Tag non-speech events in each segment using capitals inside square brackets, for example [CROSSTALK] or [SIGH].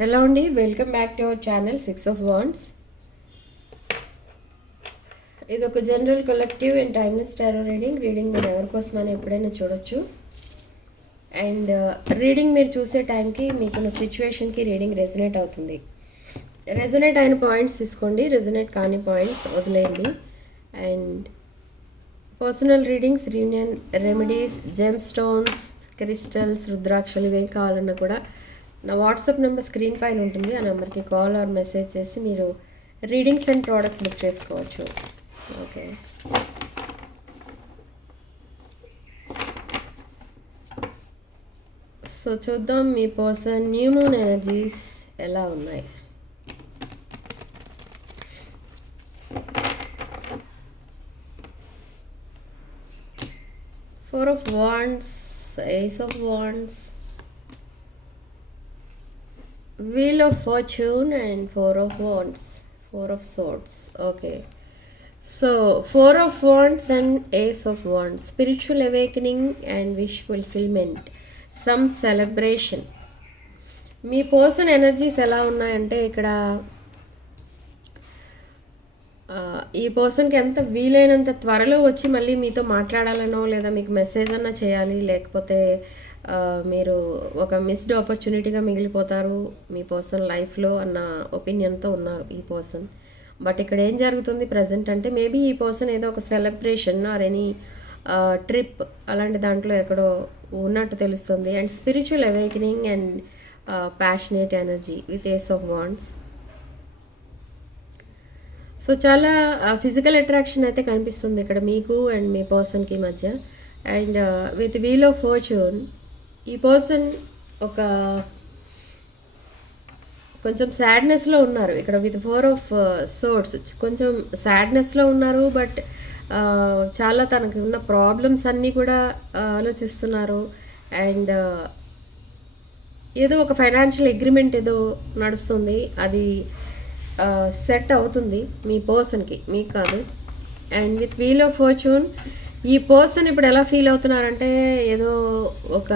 Hello అండి welcome back to our channel six of wands. ఇది ఒక general collective and timeless tarot reading. Reading మీరు ఎవరి కోసం అని ఎప్పుడైనా చూడొచ్చు. అండ్ uh, రీడింగ్ మీరు చూసే టైంకి మీకున్న సిచ్యువేషన్కి రీడింగ్ రెజనేట్ అవుతుంది. రెజనేట్ అయిన పాయింట్స్ తీసుకోండి. రెజనేట్ కాని పాయింట్స్ వదిలేయండి. And personal readings reunion remedies gem stones crystals రుద్రాక్షలు ఇవేం కావాలన్నా కూడా నా వాట్సాప్ నెంబర్ స్క్రీన్ పైన ఉంటుంది. ఆ నెంబర్కి కాల్ ఆర్ మెసేజ్ చేసి మీరు రీడింగ్స్ అండ్ ప్రోడక్ట్స్ బుక్ చేసుకోవచ్చు. ఓకే. సో చూద్దాం మీ పర్సన్ న్యూ మూన్ ఎనర్జీస్ ఎలా ఉన్నాయి? Four of wands ace of wands wheel of fortune and four of wands four of swords okay so four of wands and ace of wands spiritual awakening and wish fulfilment some celebration me person energies ఎలా ఉన్నాయంటే ఇక్కడ ఈ పర్సన్కి ఎంత వీలైనంత త్వరలో వచ్చి మళ్ళీ మీతో మాట్లాడాలనో లేదా మీకు మెసేజ్ అన్నా చేయాలి లేకపోతే మీరు ఒక మిస్డ్ ఆపర్చునిటీగా మిగిలిపోతారు మీ పర్సన్ లైఫ్లో అన్న ఒపీనియన్తో ఉన్నారు ఈ పర్సన్ బట్ ఇక్కడ ఏం జరుగుతుంది ప్రజెంట్ అంటే మేబీ ఈ పర్సన్ ఏదో ఒక సెలబ్రేషన్ ఆర్ ఎనీ ట్రిప్ అలాంటి దాంట్లో ఎక్కడో ఉన్నట్టు తెలుస్తుంది. And spiritual awakening and passionate energy with ace of wands so చాలా ఫిజికల్ అట్రాక్షన్ అయితే కనిపిస్తుంది ఇక్కడ మీకు అండ్ మీ పర్సన్కి మధ్య. And with wheel of fortune ఈ పర్సన్ ఒక కొంచెం సాడ్నెస్లో ఉన్నారు. ఇక్కడ విత్ ఫోర్ ఆఫ్ సోర్స్ కొంచెం సాడ్నెస్లో ఉన్నారు బట్ uh, చాలా తనకి ఉన్న ప్రాబ్లమ్స్ అన్నీ కూడా uh, ఆలోచిస్తున్నారు. అండ్ uh, ఏదో ఒక ఫైనాన్షియల్ అగ్రిమెంట్ ఏదో నడుస్తుంది. అది సెట్ అవుతుంది మీ పర్సన్కి మీకు కాదు. And with wheel of fortune ఈ పర్సన్ ఇప్పుడు ఎలా ఫీల్ అవుతున్నారంటే ఏదో ఒక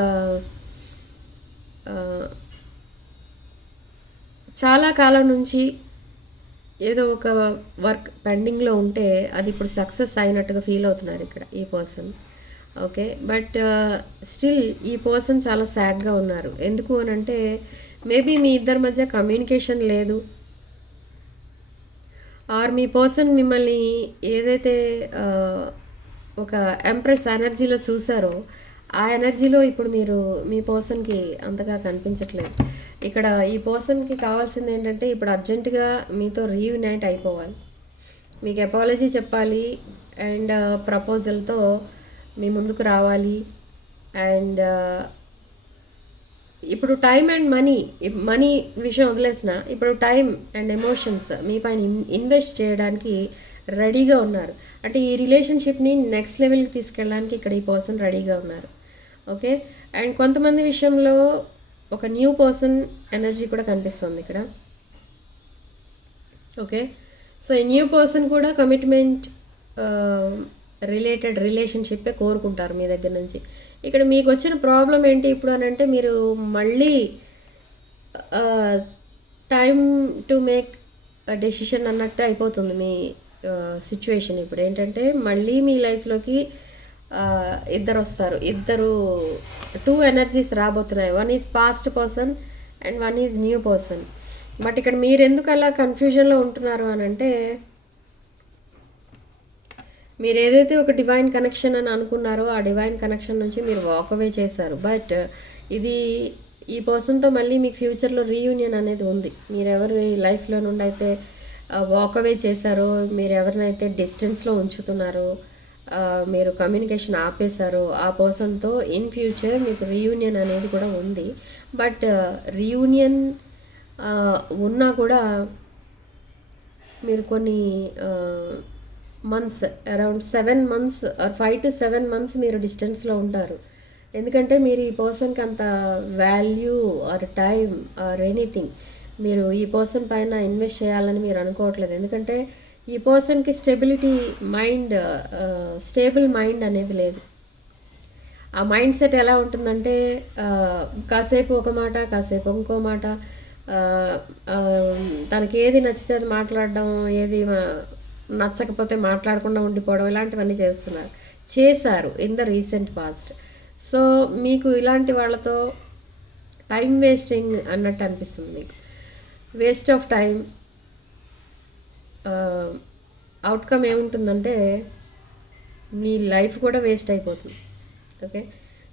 చాలా కాలం నుంచి ఏదో ఒక వర్క్ పెండింగ్లో ఉంటే అది ఇప్పుడు సక్సెస్ అయినట్టుగా ఫీల్ అవుతున్నారు ఇక్కడ ఈ పర్సన్ ఓకే బట్ స్టిల్ ఈ పర్సన్ చాలా సాడ్గా ఉన్నారు. ఎందుకు అని అంటే మేబీ మీ ఇద్దరి మధ్య కమ్యూనికేషన్ లేదు. ఆర్ మీ పర్సన్ మిమ్మల్ని ఏదైతే ఒక ఎంప్రెస్ ఎనర్జీలో చూసారో ఆ ఎనర్జీలో ఇప్పుడు మీరు మీ పర్సన్కి అంతగా కనిపించట్లేదు. ఇక్కడ ఈ పర్సన్కి కావాల్సింది ఏంటంటే ఇప్పుడు అర్జెంటుగా మీతో రీయునైట్ అయిపోవాలి. మీకు అపాలజీ చెప్పాలి అండ్ ప్రపోజల్తో uh, మీ ముందుకు రావాలి. అండ్ uh, ఇప్పుడు టైం అండ్ మనీ మనీ విషయం వదిలేసిన ఇప్పుడు టైం అండ్ ఎమోషన్స్ మీ పైన ఇన్వెస్ట్ చేయడానికి రెడీగా ఉన్నారు. అంటే ఈ రిలేషన్షిప్ని నెక్స్ట్ లెవెల్కి తీసుకెళ్ళడానికి ఇక్కడ ఈ పర్సన్ రెడీగా ఉన్నారు. ఓకే? అండ్ కొంతమంది విషయంలో ఒక న్యూ పర్సన్ ఎనర్జీ కూడా కనిపిస్తుంది ఇక్కడ. ఓకే? సో ఈ న్యూ పర్సన్ కూడా కమిట్మెంట్ రిలేటెడ్ రిలేషన్షిప్పే కోరుకుంటారు మీ దగ్గర నుంచి. ఇక్కడ మీకు వచ్చిన ప్రాబ్లం ఏంటి ఇప్పుడు అని అంటే మీరు మళ్ళీ టైం టు మేక్ డెసిషన్ అన్నట్టు అయిపోతుంది మీ సిచ్యువేషన్ ఇప్పుడు ఏంటంటే మళ్ళీ మీ లైఫ్లోకి ఇద్దరు వస్తారు. ఇద్దరు టూ ఎనర్జీస్ రాబోతున్నాయి. One is past person and one is new person but ఇక్కడ మీరు ఎందుకు అలా కన్ఫ్యూజన్లో ఉంటున్నారు అని అంటే మీరు ఏదైతే ఒక డివైన్ కనెక్షన్ అని అనుకున్నారో ఆ డివైన్ కనెక్షన్ నుంచి మీరు వాక్ అవే చేశారు. బట్ ఇది ఈ పర్సన్తో మళ్ళీ మీకు ఫ్యూచర్లో రీయూనియన్ అనేది ఉంది. మీరు ఎవరి లైఫ్లో నుండి అయితే వాక్ అవే చేశారో. మీరు ఎవరినైతే డిస్టెన్స్లో ఉంచుతున్నారో మీరు కమ్యూనికేషన్ ఆపేశారో ఆ పర్సన్తో ఇన్ ఫ్యూచర్ మీకు రీయూనియన్ అనేది కూడా ఉంది. బట్ రీయూనియన్ ఉన్నా కూడా మీరు కొన్ని months around seven months or five to seven months మీరు డిస్టెన్స్లో ఉంటారు. ఎందుకంటే మీరు ఈ పర్సన్కి అంత value or time or anything మీరు ఈ పర్సన్ పైన ఇన్వెస్ట్ చేయాలని మీరు అనుకోవట్లేదు. ఎందుకంటే ఈ పర్సన్కి స్టెబిలిటీ మైండ్ స్టేబుల్ మైండ్ అనేది లేదు. ఆ మైండ్ సెట్ ఎలా ఉంటుందంటే uh, కాసేపు ఒక మాట కాసేపు ఇంకో మాట uh, um, తనకి ఏది నచ్చితే అది మాట్లాడడం ఏది uh, నచ్చకపోతే మాట్లాడకుండా ఉండిపోవడం ఇలాంటివన్నీ చేస్తున్నారు. చేశారు in the recent past so మీకు ఇలాంటి వాళ్ళతో టైం వేస్టింగ్ అన్నట్టు అనిపిస్తుంది మీకు. వేస్ట్ ఆఫ్ టైం అవుట్కమ్ ఏముంటుందంటే మీ లైఫ్ కూడా వేస్ట్ అయిపోతుంది. ఓకే?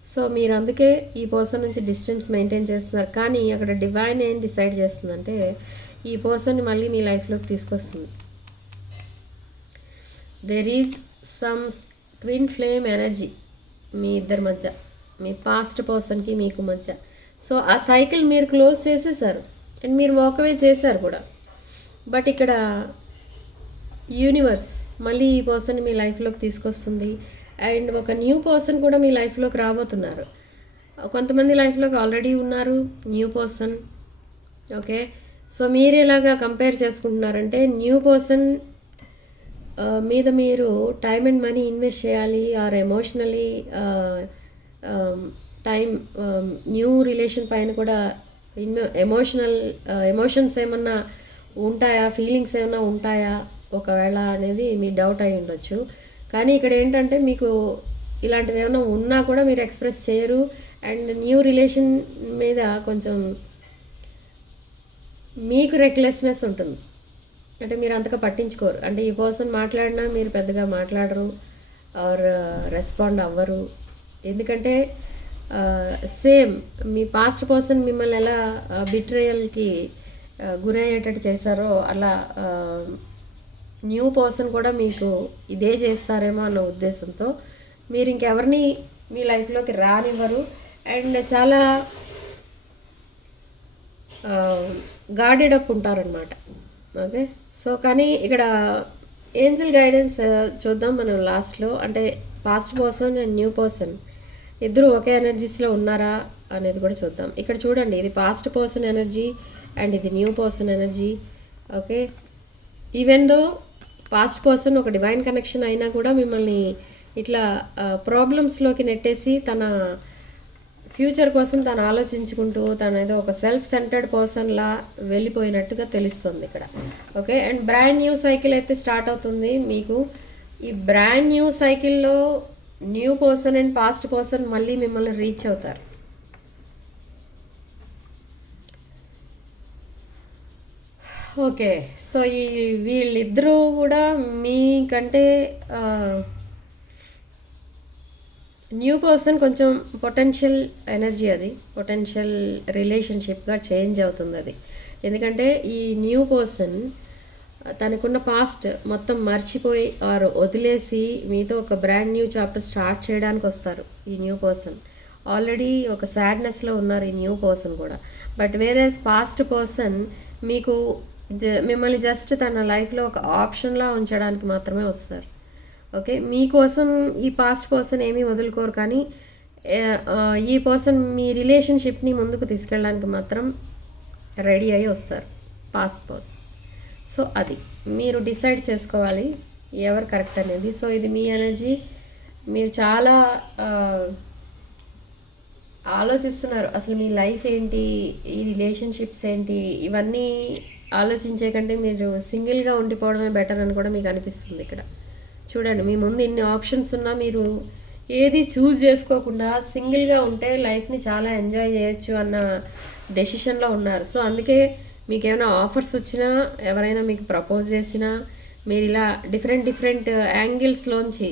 సో మీరు అందుకే ఈ పర్సన్ నుంచి డిస్టెన్స్ మెయింటైన్ చేస్తున్నారు. కానీ అక్కడ డివైన్ ఏం డిసైడ్ చేస్తుందంటే ఈ పర్సన్ని మళ్ళీ మీ లైఫ్లోకి తీసుకొస్తుంది. There is some twin flame energy మీ ఇద్దరి మధ్య మీ పాస్ట్ పర్సన్కి మీకు మధ్య. సో ఆ సైకిల్ మీరు క్లోజ్ చేసేసారు. అండ్ మీరు వాకవే చేశారు కూడా. బట్ ఇక్కడ యూనివర్స్ మళ్ళీ ఈ పర్సన్ మీ లైఫ్లోకి తీసుకొస్తుంది. అండ్ ఒక న్యూ పర్సన్ కూడా మీ లైఫ్లోకి రాబోతున్నారు. కొంతమంది లైఫ్లోకి ఆల్రెడీ ఉన్నారు న్యూ పర్సన్ ఓకే సో మీరు ఎలాగా కంపేర్ చేసుకుంటున్నారంటే న్యూ పర్సన్ మీద మీరు టైం అండ్ మనీ ఇన్వెస్ట్ చేయాలి or emotionally time new relation పైన కూడా ఎమోషనల్ ఎమోషన్స్ ఏమన్నా ఉంటాయా? ఫీలింగ్స్ ఏమన్నా ఉంటాయా? ఒకవేళ అనేది మీ డౌట్ అయి ఉండొచ్చు. కానీ ఇక్కడ ఏంటంటే మీకు ఇలాంటివి ఏమైనా ఉన్నా కూడా మీరు ఎక్స్ప్రెస్ చేయరు. అండ్ న్యూ రిలేషన్ మీద కొంచెం మీకు రెక్లెస్నెస్ ఉంటుంది. అంటే మీరు అంతగా పట్టించుకోరు. అంటే ఈ పర్సన్ మాట్లాడినా మీరు పెద్దగా మాట్లాడరు. ఆర్ రెస్పాండ్ అవ్వరు. ఎందుకంటే సేమ్ మీ పాస్ట్ పర్సన్ మిమ్మల్ని ఎలా బిట్రేయల్కి గురయ్యేటట్టు చేశారో అలా న్యూ పర్సన్ కూడా మీకు ఇదే చేస్తారేమో అన్న ఉద్దేశంతో మీరు ఇంకెవరిని మీ లైఫ్లోకి రానివ్వరు. అండ్ చాలా గార్డెడ్ అప్ ఉంటారనమాట ఓకే? సో కానీ ఇక్కడ ఏంజల్ గైడెన్స్ చూద్దాం మనం లాస్ట్లో. అంటే past person and new person. ఇద్దరు ఒకే ఎనర్జీస్లో ఉన్నారా అనేది కూడా చూద్దాం. ఇక్కడ చూడండి ఇది పాస్ట్ పర్సన్ ఎనర్జీ అండ్ ఇది new person energy okay even though past person ఒక డివైన్ కనెక్షన్ అయినా కూడా మిమ్మల్ని ఇట్లా ప్రాబ్లమ్స్లోకి నెట్టేసి తన ఫ్యూచర్ కోసం తను ఆలోచించుకుంటూ తను ఏదో ఒక సెల్ఫ్ సెంటర్డ్ పర్సన్లా వెళ్ళిపోయినట్టుగా తెలుస్తుంది ఇక్కడ. Okay and brand new cycle అయితే స్టార్ట్ అవుతుంది మీకు. ఈ బ్రాండ్ న్యూ సైకిల్లో new person and past person మళ్ళీ మిమ్మల్ని రీచ్ అవుతారు. ఓకే సో ఈ వీళ్ళిద్దరూ కూడా మీకంటే న్యూ పర్సన్ కొంచెం పొటెన్షియల్ ఎనర్జీ అది పొటెన్షియల్ రిలేషన్షిప్గా చేంజ్ అవుతుంది అది. ఎందుకంటే ఈ న్యూ పర్సన్ తనకున్న పాస్ట్ మొత్తం మర్చిపోయి ఆర్ వదిలేసి మీతో ఒక బ్రాండ్ న్యూ చాప్టర్ స్టార్ట్ చేయడానికి వస్తారు ఈ న్యూ పర్సన్ ఆల్రెడీ ఒక సాడ్నెస్లో ఉన్నారు ఈ న్యూ పర్సన్ కూడా. బట్ వేరే పాస్ట్ పర్సన్ మీకు జ మిమ్మల్ని జస్ట్ తన లైఫ్లో ఒక ఆప్షన్లా ఉంచడానికి మాత్రమే వస్తారు. ఓకే మీకోసం ఈ పాస్ట్ పర్సన్ ఏమీ వదులుకోరు కానీ ఈ పర్సన్ మీ రిలేషన్షిప్ని ముందుకు తీసుకెళ్ళడానికి మాత్రం రెడీ అయ్యి వస్తారు. పాస్ట్ పర్సన్ సో అది. మీరు డిసైడ్ చేసుకోవాలి ఎవరు కరెక్ట్ అనేది. సో ఇది మీ ఎనర్జీ. మీరు చాలా ఆలోచిస్తున్నారు. అసలు మీ లైఫ్ ఏంటి? ఈ రిలేషన్షిప్స్ ఏంటి? ఇవన్నీ ఆలోచించే కంటే మీరు సింగిల్గా ఉండిపోవడమే బెటర్ అని కూడా మీకు అనిపిస్తుంది ఇక్కడ. చూడండి మీ ముందు ఇన్ని ఆప్షన్స్ ఉన్నా మీరు ఏది చూస్ చేసుకోకుండా సింగిల్గా ఉంటే లైఫ్ని చాలా ఎంజాయ్ చేయొచ్చు అన్న డెసిషన్లో ఉన్నారు. సో అందుకే మీకు ఏమైనా ఆఫర్స్ వచ్చినా ఎవరైనా మీకు ప్రపోజ్ చేసినా మీరు ఇలా డిఫరెంట్ డిఫరెంట్ యాంగిల్స్లోంచి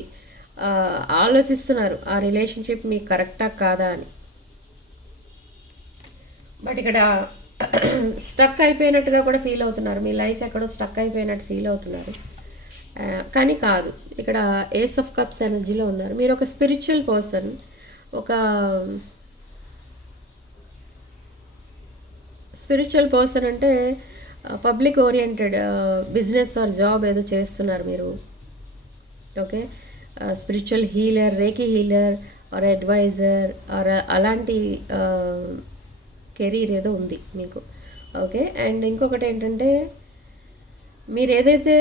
ఆలోచిస్తున్నారు ఆ రిలేషన్షిప్ మీకు కరెక్టా కాదా అని. బట్ ఇక్కడ [CLEARS THROAT] స్టక్ అయిపోయినట్టుగా కూడా ఫీల్ అవుతున్నారు. మీ లైఫ్ ఎక్కడో స్టక్ అయిపోయినట్టు ఫీల్ అవుతున్నారు. కానీ కాదు. ఇక్కడ ఏస్ ఆఫ్ కప్స్ ఎనర్జీలో ఉన్నారు. మీరు ఒక స్పిరిచువల్ పర్సన్ ఒక స్పిరిచువల్ పర్సన్ అంటే public oriented business or job ఏదో చేస్తున్నారు మీరు. Okay spiritual healer reiki healer or advisor or అలాంటి కెరీర్ ఏదో ఉంది మీకు. ఓకే అండ్ ఇంకొకటి ఏంటంటే మీరు ఏదైతే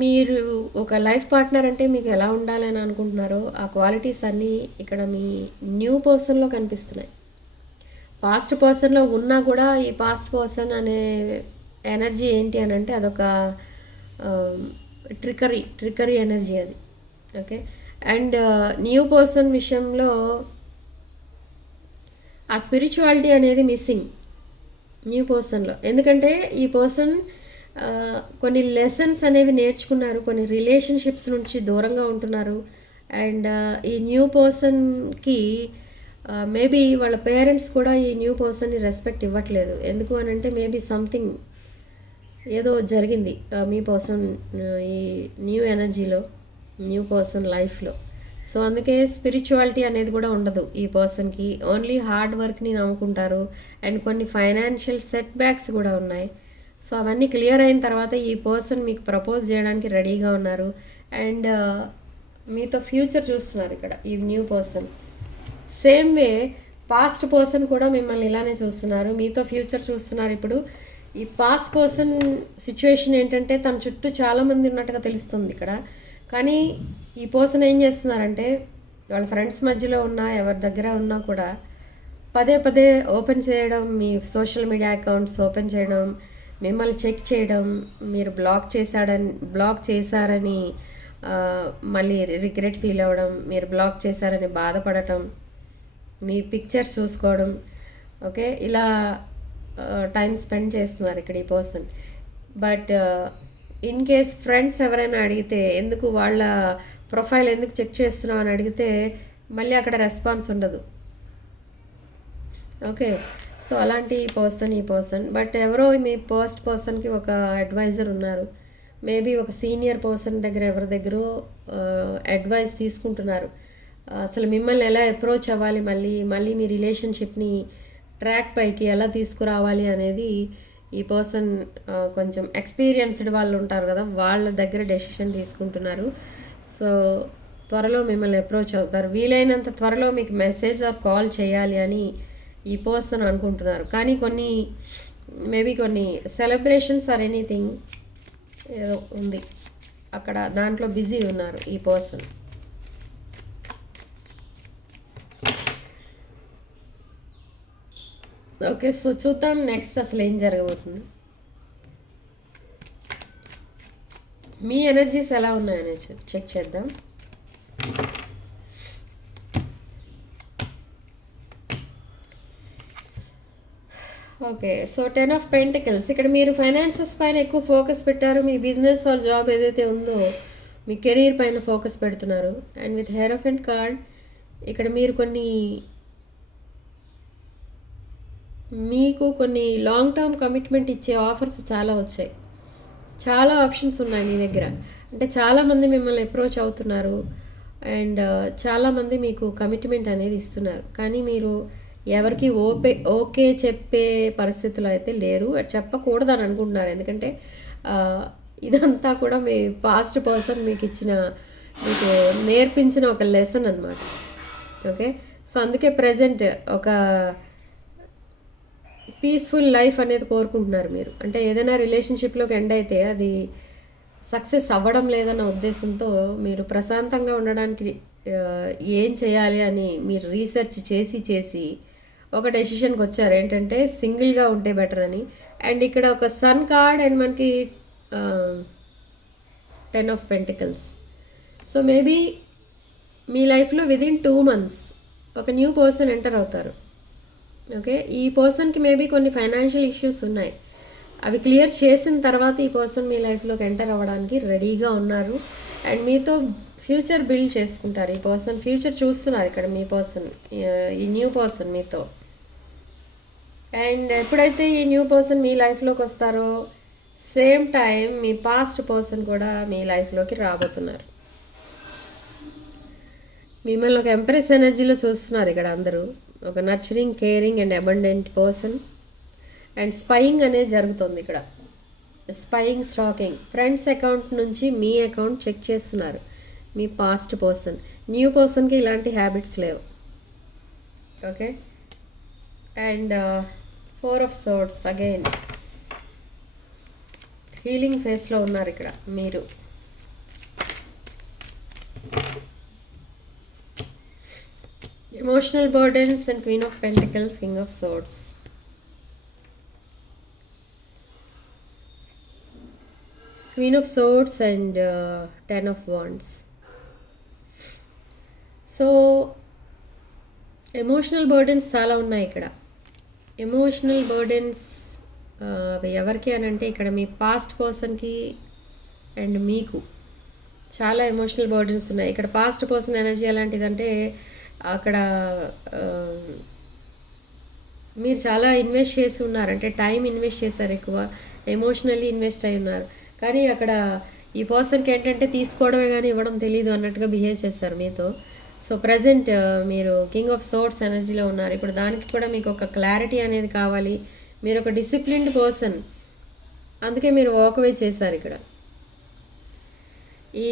మీరు ఒక లైఫ్ పార్ట్నర్ అంటే మీకు ఎలా ఉండాలని అనుకుంటున్నారో ఆ క్వాలిటీస్ అన్నీ ఇక్కడ మీ న్యూ పర్సన్లో కనిపిస్తున్నాయి. పాస్ట్ పర్సన్లో ఉన్నా కూడా ఈ పాస్ట్ పర్సన్ అనే ఎనర్జీ ఏంటి అని అంటే అదొక ట్రికరీ ట్రికరీ ఎనర్జీ అది. ఓకే? అండ్ న్యూ పర్సన్ విషయంలో ఆ స్పిరిచువాలిటీ అనేది మిస్సింగ్ న్యూ పర్సన్లో ఎందుకంటే ఈ పర్సన్ కొన్ని లెసన్స్ అనేవి నేర్చుకున్నారు కొన్ని రిలేషన్షిప్స్ నుంచి దూరంగా ఉంటున్నారు. అండ్ ఈ న్యూ పర్సన్కి మేబీ వాళ్ళ పేరెంట్స్ కూడా ఈ న్యూ పర్సన్ని రెస్పెక్ట్ ఇవ్వట్లేదు. ఎందుకు అని అంటే మేబీ సంథింగ్ ఏదో జరిగింది మీ పర్సన్ ఈ న్యూ ఎనర్జీలో న్యూ పర్సన్ లైఫ్లో సో అందుకే స్పిరిచువాలిటీ అనేది కూడా ఉండదు ఈ పర్సన్కి ఓన్లీ హార్డ్ వర్క్ని నమ్ముకుంటారు. అండ్ కొన్ని ఫైనాన్షియల్ సెట్ బ్యాక్స్ కూడా ఉన్నాయి. సో అవన్నీ క్లియర్ అయిన తర్వాత ఈ పర్సన్ మీకు ప్రపోజ్ చేయడానికి రెడీగా ఉన్నారు. అండ్ మీతో ఫ్యూచర్ చూస్తున్నారు ఇక్కడ ఈ new person same way past person కూడా మిమ్మల్ని ఇలానే చూస్తున్నారు. మీతో ఫ్యూచర్ చూస్తున్నారు ఇప్పుడు. ఈ పాస్ట్ పర్సన్ సిచ్యువేషన్ ఏంటంటే తన చుట్టూ చాలామంది ఉన్నట్టుగా తెలుస్తుంది ఇక్కడ. కానీ ఈ పర్సన్ ఏం చేస్తున్నారంటే వాళ్ళ ఫ్రెండ్స్ మధ్యలో ఉన్నా ఎవరి దగ్గర ఉన్నా కూడా పదే పదే ఓపెన్ చేయడం మీ సోషల్ మీడియా అకౌంట్స్ ఓపెన్ చేయడం మిమ్మల్ని చెక్ చేయడం మీరు బ్లాక్ చేశాడని బ్లాక్ చేశారని మళ్ళీ రిగ్రెట్ ఫీల్ అవ్వడం మీరు బ్లాక్ చేశారని బాధపడటం మీ పిక్చర్స్ చూసుకోవడం ఓకే ఇలా టైం స్పెండ్ చేస్తున్నారు ఇక్కడ ఈ person but in case friends ఎవరైనా అడిగితే ఎందుకు వాళ్ళ ప్రొఫైల్ ఎందుకు చెక్ చేస్తున్నావు అని అడిగితే మళ్ళీ అక్కడ రెస్పాన్స్ ఉండదు. ఓకే సో అలాంటి పర్సన్ ఈ పర్సన్ బట్ ఎవరో మీ పోస్ట్ పర్సన్కి ఒక అడ్వైజర్ ఉన్నారు. మేబీ ఒక సీనియర్ పర్సన్ దగ్గర ఎవరి దగ్గర అడ్వైస్ తీసుకుంటున్నారు. అసలు మిమ్మల్ని ఎలా అప్రోచ్ అవ్వాలి? మళ్ళీ మళ్ళీ మీ రిలేషన్షిప్ని ట్రాక్ పైకి ఎలా తీసుకురావాలి అనేది ఈ పర్సన్ కొంచెం ఎక్స్పీరియన్స్డ్ వాళ్ళు ఉంటారు కదా వాళ్ళ దగ్గర డెసిషన్ తీసుకుంటున్నారు. సో త్వరలో మిమ్మల్ని అప్రోచ్ అవుతారు. వీలైనంత త్వరలో మీకు మెసేజ్ ఆర్ కాల్ చేయాలి అని ఈ పర్సన్ అనుకుంటున్నారు. కానీ కొన్ని మేబీ కొన్ని సెలబ్రేషన్స్ ఆర్ ఎనీథింగ్ ఏదో ఉంది. అక్కడ దాంట్లో బిజీ ఉన్నారు ఈ పర్సన్ ఓకే సో చూద్దాం నెక్స్ట్ అసలు ఏం జరగబోతుంది. మీ ఎనర్జీస్ ఎలా ఉన్నాయని చెక్ చేద్దాం. Okay so ten of pentacles ఇక్కడ మీరు ఫైనాన్సెస్ పైన ఎక్కువ ఫోకస్ పెట్టారు మీ బిజినెస్ ఆర్ జాబ్ ఏదైతే ఉందో మీ కెరీర్ పైన ఫోకస్ పెడుతున్నారు. And with hierophant card ఇక్కడ మీరు కొన్ని మీకు కొన్ని లాంగ్ టర్మ్ కమిట్మెంట్ ఇచ్చే ఆఫర్స్ చాలా వచ్చాయి. చాలా ఆప్షన్స్ ఉన్నాయి మీ దగ్గర. అంటే చాలామంది మిమ్మల్ని అప్రోచ్ అవుతున్నారు. అండ్ uh, చాలామంది మీకు కమిట్మెంట్ అనేది ఇస్తున్నారు. కానీ మీరు ఎవరికి ఓపే ఓకే చెప్పే పరిస్థితులు అయితే లేరు. చెప్పకూడదు అని అనుకుంటున్నారు. ఎందుకంటే uh, ఇదంతా కూడా మీ పాస్ట్ పర్సన్ మీకు ఇచ్చిన మీకు నేర్పించిన ఒక లెసన్ అనమాట ఓకే సో అందుకే ప్రజెంట్ ఒక పీస్ఫుల్ లైఫ్ అనేది కోరుకుంటున్నారు మీరు. అంటే ఏదైనా రిలేషన్షిప్లోకి ఎండ్ అయితే అది సక్సెస్ అవ్వడం లేదన్న ఉద్దేశంతో మీరు ప్రశాంతంగా ఉండడానికి ఏం చేయాలి అని మీరు రీసెర్చ్ చేసి చేసి ఒక డెసిషన్కి వచ్చారు. ఏంటంటే సింగిల్గా ఉంటే బెటర్ అని. అండ్ ఇక్కడ ఒక సన్ కార్డ్ అండ్ మనకి ten of pentacles so maybe మీ లైఫ్లో విదిన్ టూ మంత్స్ ఒక న్యూ పర్సన్ ఎంటర్ అవుతారు. ఓకే ఈ పర్సన్కి మేబీ కొన్ని ఫైనాన్షియల్ ఇష్యూస్ ఉన్నాయి. అవి క్లియర్ చేసిన తర్వాత ఈ పర్సన్ మీ లైఫ్లోకి ఎంటర్ అవ్వడానికి రెడీగా ఉన్నారు. అండ్ మీతో ఫ్యూచర్ బిల్డ్ చేసుకుంటారు. ఈ పర్సన్ ఫ్యూచర్ చూస్తున్నారు ఇక్కడ మీ పర్సన్ ఈ న్యూ పర్సన్ మీతో. అండ్ ఎప్పుడైతే ఈ న్యూ పర్సన్ మీ లైఫ్లోకి వస్తారో సేమ్ టైం మీ పాస్ట్ పర్సన్ కూడా మీ లైఫ్లోకి రాబోతున్నారు. మిమ్మల్ని ఒక ఎంప్రెస్ ఎనర్జీలో చూస్తున్నారు ఇక్కడ అందరూ. ఒక nurturing caring and abundant person. And spying అనేది జరుగుతుంది ఇక్కడ. Spying stacking. ఫ్రెండ్స్ అకౌంట్ నుంచి మీ అకౌంట్ చెక్ చేస్తున్నారు. మీ పాస్ట్ పర్సన్. న్యూ పర్సన్కి ఇలాంటి హ్యాబిట్స్ లేవు. Okay? And four of swords again. Healing ఫేస్లో ఉన్నారు ఇక్కడ మీరు. Emotional burdens and queen of pentacles king of swords queen of swords and ten of wands so emotional burdens చాలా ఉన్నాయి ఇక్కడ. ఎమోషనల్ బర్డెన్స్ అవి ఎవరికి అని అంటే ఇక్కడ మీ పాస్ట్ పర్సన్కి అండ్ మీకు చాలా ఎమోషనల్ బర్డెన్స్ ఉన్నాయి. ఇక్కడ పాస్ట్ పర్సన్ ఎనర్జీ ఎలాంటిదంటే అక్కడ మీరు చాలా ఇన్వెస్ట్ చేసి ఉన్నారు. అంటే టైం ఇన్వెస్ట్ చేశారు ఎక్కువ. ఎమోషనల్లీ ఇన్వెస్ట్ అయి ఉన్నారు. కానీ అక్కడ ఈ పర్సన్కి ఏంటంటే తీసుకోవడమే కానీ ఇవ్వడం తెలియదు అన్నట్టుగా బిహేవ్ చేశారు మీతో. సో ప్రజెంట్ మీరు కింగ్ ఆఫ్ సోర్ట్స్ ఎనర్జీలో ఉన్నారు. ఇప్పుడు దానికి కూడా మీకు ఒక క్లారిటీ అనేది కావాలి. మీరు ఒక డిసిప్లిన్డ్ పర్సన్. అందుకే మీరు వాక్వే చేశారు ఇక్కడ. ఈ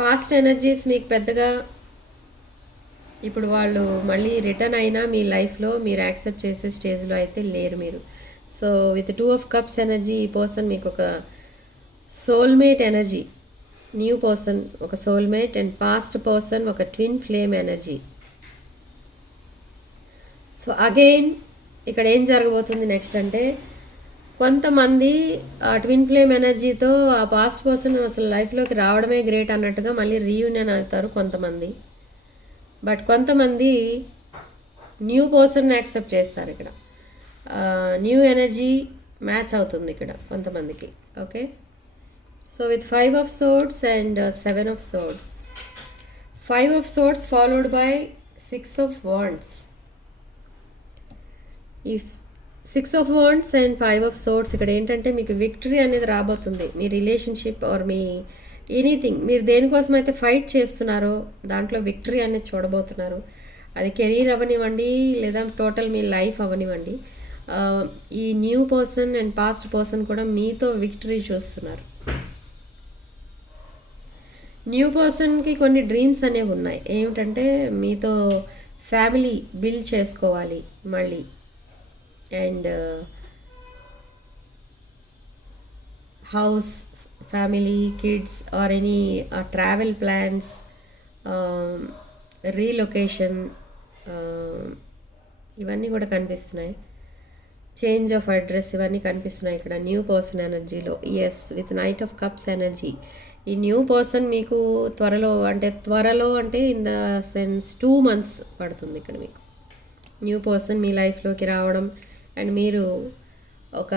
పాస్ట్ ఎనర్జీస్ మీకు పెద్దగా ఇప్పుడు వాళ్ళు మళ్ళీ రిటర్న్ అయినా మీ లైఫ్లో మీరు యాక్సెప్ట్ చేసే స్టేజ్లో అయితే లేరు మీరు. So with two of cups energy ఈ పర్సన్ మీకు ఒక సోల్మేట్ ఎనర్జీ న్యూ పర్సన్ ఒక సోల్మేట్ అండ్ పాస్ట్ పర్సన్ ఒక twin flame energy. So again ఇక్కడ ఏం జరగబోతుంది నెక్స్ట్ అంటే కొంతమంది ఆ ట్విన్ ఫ్లేమ్ ఎనర్జీతో ఆ పాస్ట్ పర్సన్ అసలు లైఫ్లోకి రావడమే గ్రేట్ అన్నట్టుగా మళ్ళీ రీయూనియన్ అవుతారు కొంతమంది. బట్ కొంతమంది న్యూ పర్సన్ యాక్సెప్ట్ చేస్తారు ఇక్కడ. న్యూ ఎనర్జీ మ్యాచ్ అవుతుంది ఇక్కడ కొంతమందికి. Okay? So with five of swords and seven of swords. Five of swords followed by six of wands. ఈ six of wands and five of swords ఇక్కడ ఏంటంటే మీకు victory అనేది రాబోతుంది. మీ రిలేషన్షిప్ ఆర్ మీ ఎనీథింగ్. మీరు దేనికోసం అయితే ఫైట్ చేస్తున్నారో దాంట్లో విక్టరీ అనేది చూడబోతున్నారు. అది కెరీర్ అవనివ్వండి లేదా టోటల్ మీ లైఫ్ అవనివ్వండి. ఈ new person and past person కూడా మీతో విక్టరీ చూస్తున్నారు. న్యూ పర్సన్కి కొన్ని డ్రీమ్స్ అనేవి ఉన్నాయి. ఏమిటంటే మీతో ఫ్యామిలీ బిల్డ్ చేసుకోవాలి మళ్ళీ. And house family kids or any travel plans relocation ఇవన్నీ కూడా కనిపిస్తున్నాయి. చేంజ్ ఆఫ్ అడ్రస్ ఇవన్నీ కనిపిస్తున్నాయి ఇక్కడ. న్యూ పర్సన్ ఎనర్జీలో as with knight of cups energy ఈ న్యూ పర్సన్ మీకు త్వరలో అంటే త్వరలో అంటే in the sense two months పడుతుంది ఇక్కడ మీకు. న్యూ పర్సన్ మీ లైఫ్లోకి రావడం అండ్ మీరు ఒక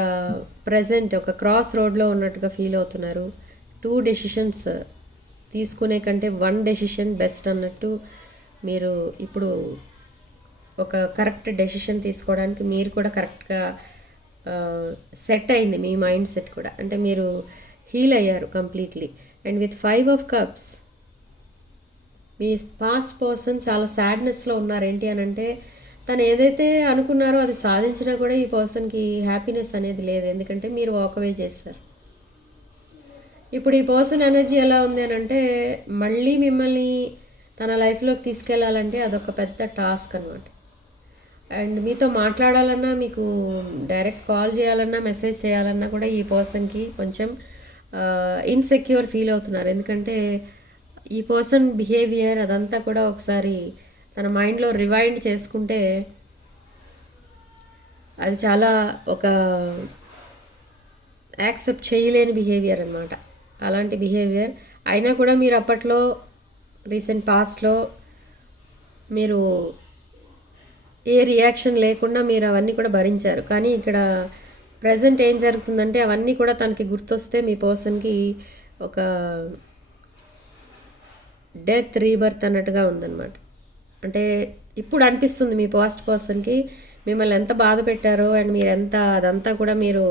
ప్రజెంట్ ఒక క్రాస్ రోడ్లో ఉన్నట్టుగా ఫీల్ అవుతున్నారు. టూ డెసిషన్స్ uh, తీసుకునే కంటే వన్ డెసిషన్ బెస్ట్ అన్నట్టు మీరు ఇప్పుడు ఒక కరెక్ట్ డెసిషన్ తీసుకోవడానికి మీరు కూడా కరెక్ట్గా సెట్ uh, అయింది మీ మైండ్ సెట్ కూడా. అంటే మీరు హీల్ అయ్యారు completely and with five of cups me past person చాలా సాడ్నెస్లో ఉన్నారు ఏంటి అని అంటే తను ఏదైతే అనుకున్నారో అది సాధించినా కూడా ఈ పర్సన్కి హ్యాపీనెస్ అనేది లేదు. ఎందుకంటే మీరు వాకవే చేస్తారు ఇప్పుడు ఈ పర్సన్ ఎనర్జీ ఎలా ఉంది అని అంటే మళ్ళీ మిమ్మల్ని తన లైఫ్లోకి తీసుకెళ్ళాలంటే అదొక పెద్ద టాస్క్ అనమాట అండ్ మీతో మాట్లాడాలన్నా మీకు డైరెక్ట్ కాల్ చేయాలన్నా మెసేజ్ చేయాలన్నా కూడా ఈ పర్సన్కి కొంచెం ఇన్సెక్యూర్ ఫీల్ అవుతున్నారు. ఎందుకంటే ఈ పర్సన్ బిహేవియర్ అదంతా కూడా ఒకసారి తన మైండ్లో రివైండ్ చేసుకుంటే అది చాలా ఒక యాక్సెప్ట్ చేయలేని బిహేవియర్ అనమాట అలాంటి బిహేవియర్. అయినా కూడా మీరు అప్పట్లో రీసెంట్ పాస్ట్లో మీరు ఏ రియాక్షన్ లేకుండా మీరు అవన్నీ కూడా భరించారు. కానీ ఇక్కడ ప్రజెంట్ ఏం జరుగుతుందంటే అవన్నీ కూడా తనకి గుర్తొస్తే మీ పర్సన్కి ఒక డెత్ రీబర్త్ అన్నట్టుగా ఉందన్నమాట. అంటే ఇప్పుడు అనిపిస్తుంది మీ పాస్ట్ పర్సన్కి మిమ్మల్ని ఎంత బాధ పెట్టారో అండ్ మీరు ఎంత అదంతా కూడా మీరు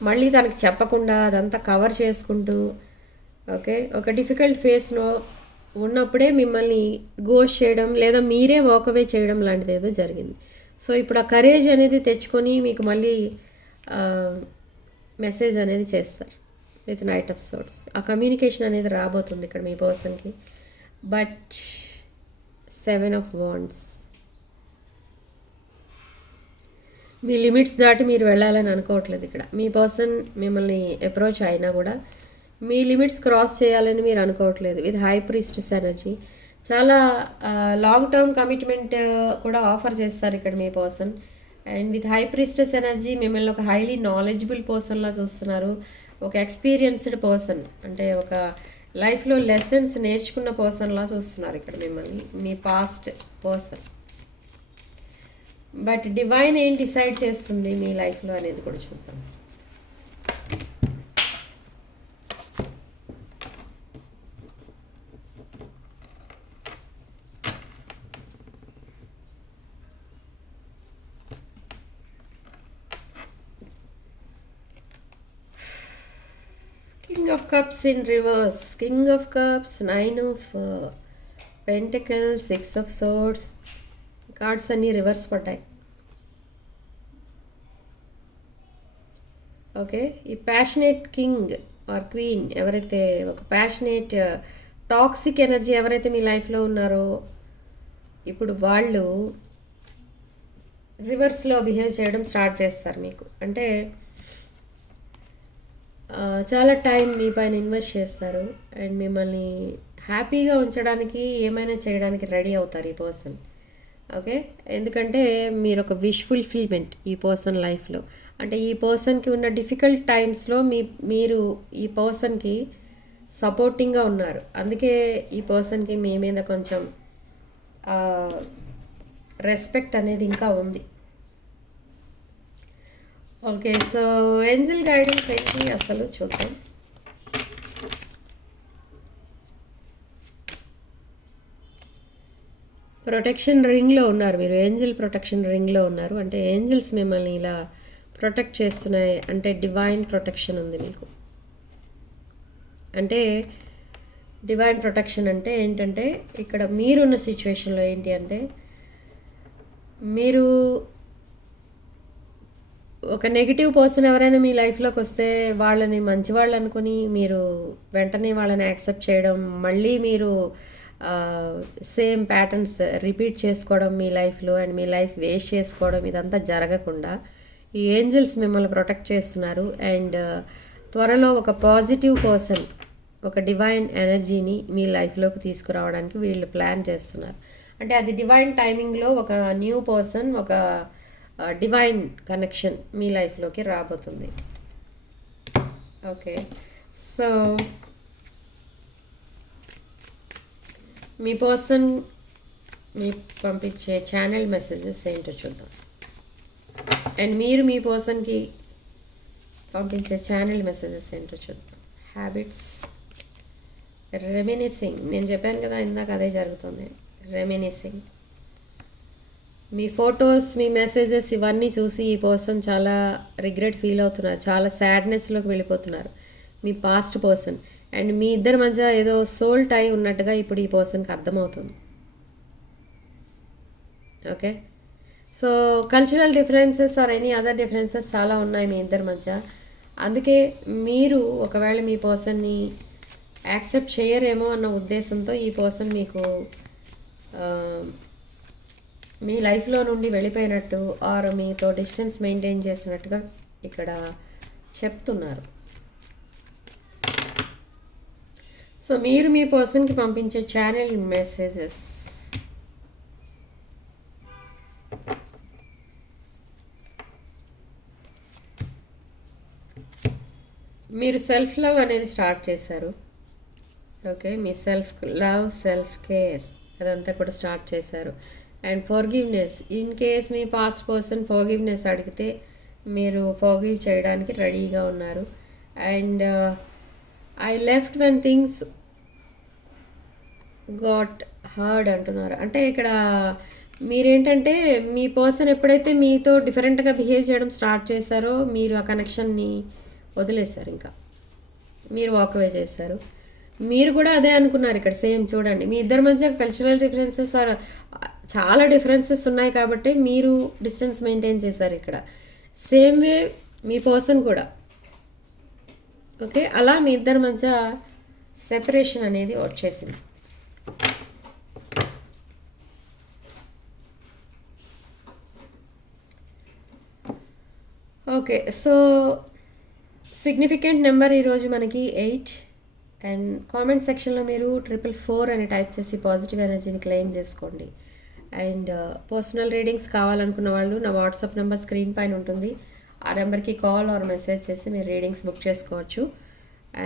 మళ్ళీ తనకి చెప్పకుండా అదంతా కవర్ చేసుకుంటూ ఓకే? ఒక డిఫికల్ట్ ఫేస్లో ఉన్నప్పుడే మిమ్మల్ని గోష్ చేయడం లేదా మీరే వాకవే చేయడం లాంటిది ఏదో జరిగింది. సో ఇప్పుడు ఆ కరేజ్ అనేది తెచ్చుకొని మీకు మళ్ళీ మెసేజ్ అనేది చేస్తారు. విత్ నైట్ ఆఫ్ సోర్ట్స్ ఆ కమ్యూనికేషన్ అనేది రాబోతుంది ఇక్కడ మీ పర్సన్కి బట్ సెవెన్ ఆఫ్ వాండ్స్ మీ లిమిట్స్ దాటి మీరు వెళ్ళాలని అనుకోవట్లేదు ఇక్కడ. మీ పర్సన్ మిమ్మల్ని అప్రోచ్ అయినా కూడా మీ లిమిట్స్ క్రాస్ చేయాలని మీరు అనుకోవట్లేదు. ఇది హై ప్రిస్టెస్ ఎనర్జీ. చాలా లాంగ్ టర్మ్ కమిట్మెంట్ కూడా ఆఫర్ చేస్తారు ఇక్కడ మీ person. And with high priestess energy మిమ్మల్ని ఒక హైలీ నాలెడ్జబుల్ పర్సన్లా చూస్తున్నారు. ఒక ఎక్స్పీరియన్స్డ్ పర్సన్ అంటే ఒక లైఫ్లో లెసన్స్ నేర్చుకున్న పర్సన్లా చూస్తున్నారు ఇక్కడ మిమ్మల్ని. మీ పాస్ట్ పర్సన్ బట్ డివైన్ ఏం డిసైడ్ చేస్తుంది మీ లైఫ్లో అనేది కూడా చూద్దాం. King of cups in reverse king of cups nine of pentacle six of swords cards అన్నీ రివర్స్ పడ్డాయి. ఓకే ఈ ప్యాషనేట్ కింగ్ ఆర్ క్వీన్ ఎవరైతే ఒక ప్యాషనేట్ టాక్సిక్ ఎనర్జీ ఎవరైతే మీ లైఫ్లో ఉన్నారో ఇప్పుడు వాళ్ళు రివర్స్లో బిహేవ్ చేయడం స్టార్ట్ చేస్తారు మీకు. అంటే చాలా టైం మీ పైన ఇన్వెస్ట్ చేస్తారు అండ్ మిమ్మల్ని హ్యాపీగా ఉంచడానికి ఏమైనా చేయడానికి రెడీ అవుతారు ఈ పర్సన్. ఓకే? ఎందుకంటే మీరు ఒక విష్ ఫుల్ఫిల్మెంట్ ఈ పర్సన్ లైఫ్లో. అంటే ఈ పర్సన్కి ఉన్న డిఫికల్ట్ టైమ్స్లో మీ మీరు ఈ పర్సన్కి సపోర్టింగ్గా ఉన్నారు. అందుకే ఈ పర్సన్కి మీ మీద కొంచెం రెస్పెక్ట్ అనేది ఇంకా ఉంది. ఓకే సో ఏంజిల్ గైడెన్స్ ఏంటి అసలు చూద్దాం. ప్రొటెక్షన్ రింగ్లో ఉన్నారు మీరు. ఏంజిల్ ప్రొటెక్షన్ రింగ్లో ఉన్నారు. అంటే ఏంజిల్స్ మిమ్మల్ని ఇలా ప్రొటెక్ట్ చేస్తున్నాయి. అంటే డివైన్ ప్రొటెక్షన్ ఉంది మీకు. అంటే డివైన్ ప్రొటెక్షన్ అంటే ఏంటంటే ఇక్కడ మీరున్న సిచ్యువేషన్లో ఏంటి అంటే మీరు ఒక నెగిటివ్ పర్సన్ ఎవరైనా మీ లైఫ్లోకి వస్తే వాళ్ళని మంచి వాళ్ళు అనుకుని మీరు వెంటనే వాళ్ళని యాక్సెప్ట్ చేయడం మళ్ళీ మీరు సేమ్ ప్యాటర్న్స్ రిపీట్ చేసుకోవడం మీ లైఫ్లో అండ్ మీ లైఫ్ వేస్ట్ చేసుకోవడం ఇదంతా జరగకుండా ఈ ఏంజల్స్ మిమ్మల్ని ప్రొటెక్ట్ చేస్తున్నారు అండ్ త్వరలో ఒక పాజిటివ్ పర్సన్ ఒక డివైన్ ఎనర్జీని మీ లైఫ్లోకి తీసుకురావడానికి వీళ్ళు ప్లాన్ చేస్తున్నారు. అంటే అది డివైన్ టైమింగ్లో ఒక న్యూ పర్సన్ ఒక డివైన్ కనెక్షన్ మీ లైఫ్లోకి రాబోతుంది. ఓకే సో మీ పర్సన్ మీ పంపించే ఛానల్ మెసేజెస్ ఏంటో చూద్దాం. అండ్ మీరు మీ పర్సన్కి పంపించే ఛానల్ మెసేజెస్ ఏంటో చూద్దాం. హ్యాబిట్స్ రెమినిసింగ్ నేను చెప్పాను కదా ఇందాక అదే జరుగుతుంది. రెమినిసింగ్ మీ ఫొటోస్ మీ మెసేజెస్ ఇవన్నీ చూసి ఈ పర్సన్ చాలా రిగ్రెట్ ఫీల్ అవుతున్నారు. చాలా సాడ్నెస్లోకి వెళ్ళిపోతున్నారు మీ పాస్ట్ పర్సన్. అండ్ మీ ఇద్దరి మధ్య ఏదో సోల్ టై ఉన్నట్టుగా ఇప్పుడు ఈ పర్సన్కి అర్థమవుతుంది. Okay? So cultural differences or any other differences చాలా ఉన్నాయి మీ ఇద్దరి మధ్య. అందుకే మీరు ఒకవేళ మీ పర్సన్ని యాక్సెప్ట్ చేయరేమో అన్న ఉద్దేశంతో ఈ పర్సన్ మీకు మీ లైఫ్లో నుండి వెళ్ళిపోయినట్టు ఆర్ మీతో డిస్టెన్స్ మెయింటైన్ చేసినట్టుగా ఇక్కడ చెప్తున్నారు. సో మీరు మీ పర్సన్కి పంపించే ఛానల్ మెసేజెస్ మీరు సెల్ఫ్ లవ్ అనేది స్టార్ట్ చేశారు. ఓకే మీ సెల్ఫ్ లవ్ సెల్ఫ్ కేర్ అదంతా కూడా స్టార్ట్ చేశారు. అండ్ ఫర్గివ్నెస్ ఇన్ కేస్ మీ పాస్ట్ పర్సన్ ఫోర్గివ్నెస్ అడిగితే మీరు ఫోర్గివ్ చేయడానికి రెడీగా ఉన్నారు. And I left when things got hard అంటున్నారు. అంటే ఇక్కడ మీరేంటంటే మీ పర్సన్ ఎప్పుడైతే మీతో డిఫరెంట్గా బిహేవ్ చేయడం స్టార్ట్ చేశారో మీరు ఆ కనెక్షన్ని వదిలేశారు ఇంకా. మీరు వాక్ అవే చేశారు. మీరు కూడా అదే అనుకున్నారు ఇక్కడ సేమ్ చూడండి. మీ ఇద్దరి మధ్య కల్చరల్ డిఫరెన్సెస్ ఆర్ చాలా డిఫరెన్సెస్ ఉన్నాయి కాబట్టి మీరు డిస్టెన్స్ మెయింటైన్ చేశారు ఇక్కడ. సేమ్ వే మీ పర్సన్ కూడా. ఓకే అలా మీ ఇద్దరి మధ్య సెపరేషన్ అనేది వచ్చేసింది ఓకే సో సిగ్నిఫికెంట్ నెంబర్ ఈరోజు మనకి ఎయిట్ అండ్ కామెంట్ సెక్షన్లో మీరు ట్రిపుల్ ఫోర్ అని టైప్ చేసి పాజిటివ్ ఎనర్జీని క్లెయిమ్ చేసుకోండి. అండ్ uh, పర్సనల్ రీడింగ్స్ కావాలనుకున్న వాళ్ళు నా వాట్సాప్ నెంబర్ స్క్రీన్ పైన ఉంటుంది. ఆ నెంబర్కి కాల్ ఆర్ మెసేజ్ చేసి మీరు రీడింగ్స్ బుక్ చేసుకోవచ్చు.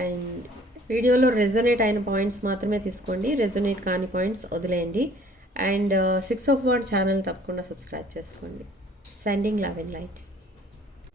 అండ్ వీడియోలో రెజొనేట్ అయిన పాయింట్స్ మాత్రమే తీసుకోండి. రెజొనేట్ కాని పాయింట్స్ వదిలేయండి. And six of one channel తప్పకుండా సబ్స్క్రైబ్ చేసుకోండి. Sending love in light